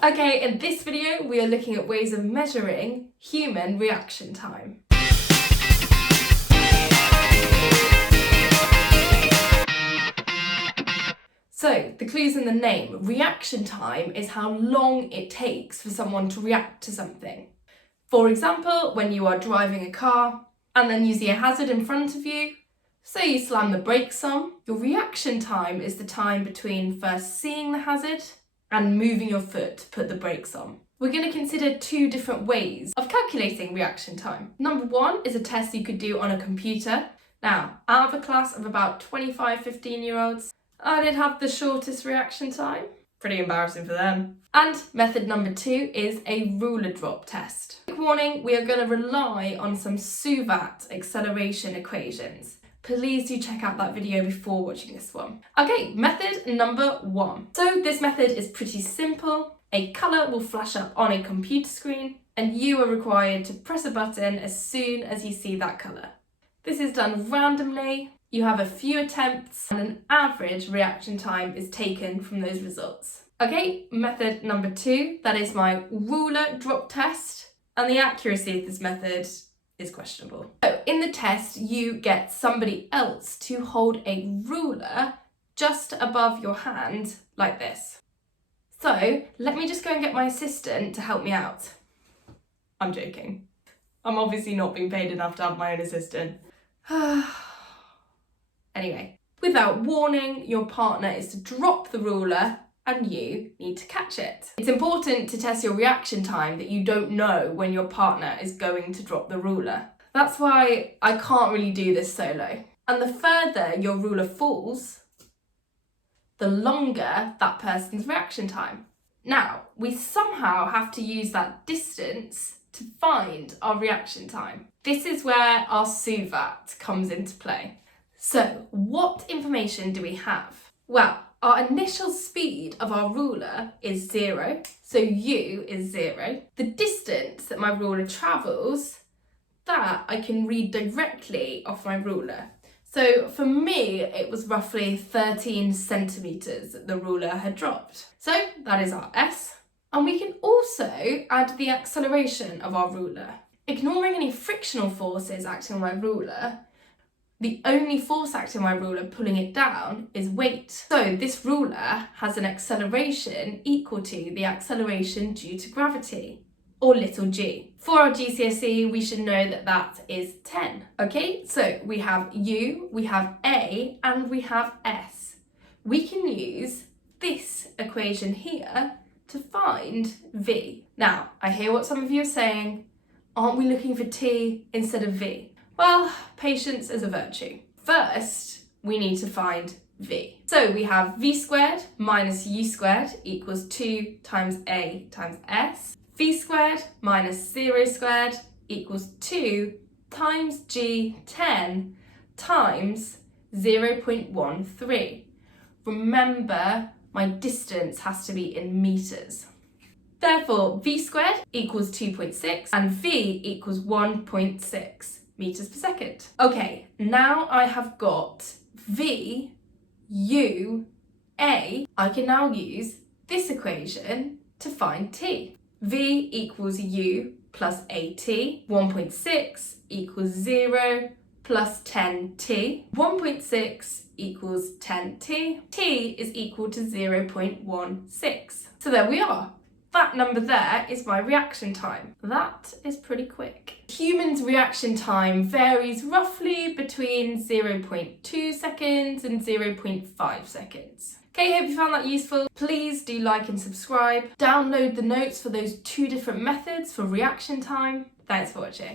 Okay, in this video we are looking at ways of measuring human reaction time. So, the clue's in the name. Reaction time is how long it takes for someone to react to something. For example, when you are driving a car and then you see a hazard in front of you, say you slam the brakes on, your reaction time is the time between first seeing the hazard and moving your foot to put the brakes on. We're going to consider two different ways of calculating reaction time. Number one is a test you could do on a computer. Now, out of a class of about 15-year-olds, I did have the shortest reaction time. Pretty embarrassing for them. And method number two is a ruler drop test. Quick warning, we are going to rely on some SUVAT acceleration equations. Please do check out that video before watching this one. Okay, method number one. So this method is pretty simple. A colour will flash up on a computer screen and you are required to press a button as soon as you see that colour. This is done randomly. You have a few attempts and an average reaction time is taken from those results. Okay, method number two, that is my ruler drop test, and the accuracy of this method is questionable. So in the test, you get somebody else to hold a ruler just above your hand like this. So let me just go and get my assistant to help me out. I'm joking. I'm obviously not being paid enough to have my own assistant. Anyway, without warning, your partner is to drop the ruler and you need to catch it. It's important to test your reaction time that you don't know when your partner is going to drop the ruler. That's why I can't really do this solo. And the further your ruler falls, the longer that person's reaction time. Now, we somehow have to use that distance to find our reaction time. This is where our SUVAT comes into play. So, what information do we have? Well, our initial speed of our ruler is 0, so u is 0. The distance that my ruler travels, that I can read directly off my ruler. So for me, it was roughly 13 centimetres that the ruler had dropped. So that is our S. And we can also add the acceleration of our ruler. Ignoring any frictional forces acting on my ruler, the only force acting on my ruler pulling it down is weight. So this ruler has an acceleration equal to the acceleration due to gravity, or little g. For our GCSE, we should know that that is 10. Okay, so we have U, we have A, and we have S. We can use this equation here to find V. Now, I hear what some of you are saying. Aren't we looking for T instead of V? Well, patience is a virtue. First, we need to find V. So we have V squared minus U squared equals 2 times A times S. V squared minus 0 squared equals 2 times G10 times 0.13. Remember, my distance has to be in metres. Therefore, V squared equals 2.6 and V equals 1.6 metres per second. Okay, now I have got V, U, A. I can now use this equation to find T. V equals U plus AT, 1.6 equals 0 plus 10T, 1.6 equals 10T, T is equal to 0.16. So there we are. That number there is my reaction time. That is pretty quick. Humans' reaction time varies roughly between 0.2 seconds and 0.5 seconds. Okay, hope you found that useful. Please do like and subscribe. Download the notes for those two different methods for reaction time. Thanks for watching.